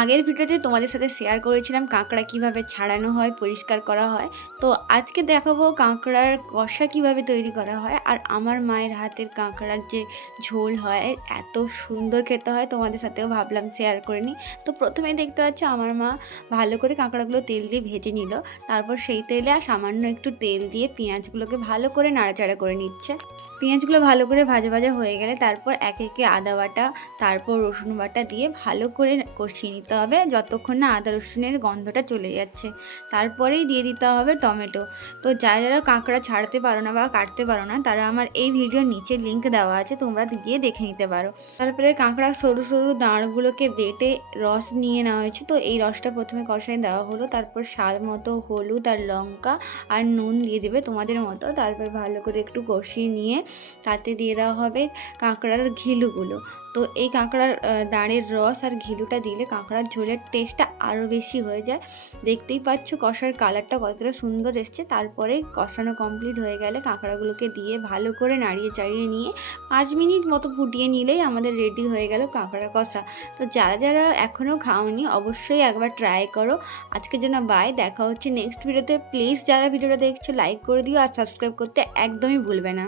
আগের ভিডিওতে তোমাদের সাথে শেয়ার করেছিলাম কাঁকড়া কীভাবে ছাড়ানো হয়, পরিষ্কার করা হয়। তো আজকে দেখাবো কাঁকড়ার কষা কীভাবে তৈরি করা হয় আর আমার মায়ের হাতের কাঁকড়ার যে ঝোল হয়, এত সুন্দর খেতে হয়, তোমাদের সাথেও ভাবলাম শেয়ার করে নিই। তো প্রথমেই দেখতে পাচ্ছ আমার মা ভালো করে কাঁকড়াগুলো তেল দিয়ে ভেজে নিল। তারপর সেই তেলে আর সামান্য একটু তেল দিয়ে পেঁয়াজগুলোকে ভালো করে নাড়াচাড়া করে নিচ্ছে। পেঁয়াজগুলো ভালো করে ভাজা ভাজা হয়ে গেলে তারপর এক একে আদা বাটা, তারপর রসুন বাটা দিয়ে ভালো করে কষিয়ে নিতে হবে যতক্ষণ না আদা রসুনের গন্ধটা চলে যাচ্ছে। তারপরেই দিয়ে দিতে হবে টমেটো। তো যারা যারা কাঁকড়া ছাড়তে পারো না বা কাটতে পারো না, তারা আমার এই ভিডিওর নিচে লিঙ্ক দেওয়া আছে, তোমরা গিয়ে দেখে নিতে পারো। তারপরে কাঁকড়া সরু সরু দাঁড়গুলোকে বেটে রস নিয়ে নেওয়া হয়েছে। তো এই রসটা প্রথমে কষায় দেওয়া হলো, তারপর স্বাদ মতো হলুদ আর লঙ্কা আর নুন দিয়ে দেবে তোমাদের মতো। তারপর ভালো করে একটু কষিয়ে নিয়ে তাতে দিয়ে দেওয়া হবে কাঁকড়ার ঘিলুগুলো। তো এই কাঁকড়ার দাঁড়ের রস আর ঘিলুটা দিলে কাঁকড়ার ঝোলের টেস্টটা আরও বেশি হয়ে যায়। দেখতেই পাচ্ছ কষার কালারটা কতটা সুন্দর এসছে। তারপরে কষানো কমপ্লিট হয়ে গেলে কাঁকড়াগুলোকে দিয়ে ভালো করে নাড়িয়ে চাড়িয়ে নিয়ে পাঁচ মিনিট মতো ফুটিয়ে নিলেই আমাদের রেডি হয়ে গেল কাঁকড়া কষা। তো যারা যারা এখনও খাওনি অবশ্যই একবার ট্রাই করো। আজকে যেন বাই দেখা হচ্ছে নেক্সট ভিডিওতে প্লিজ যারা ভিডিওটা দেখছ লাইক করে দিও আর সাবস্ক্রাইব করতে একদমই ভুলবে না।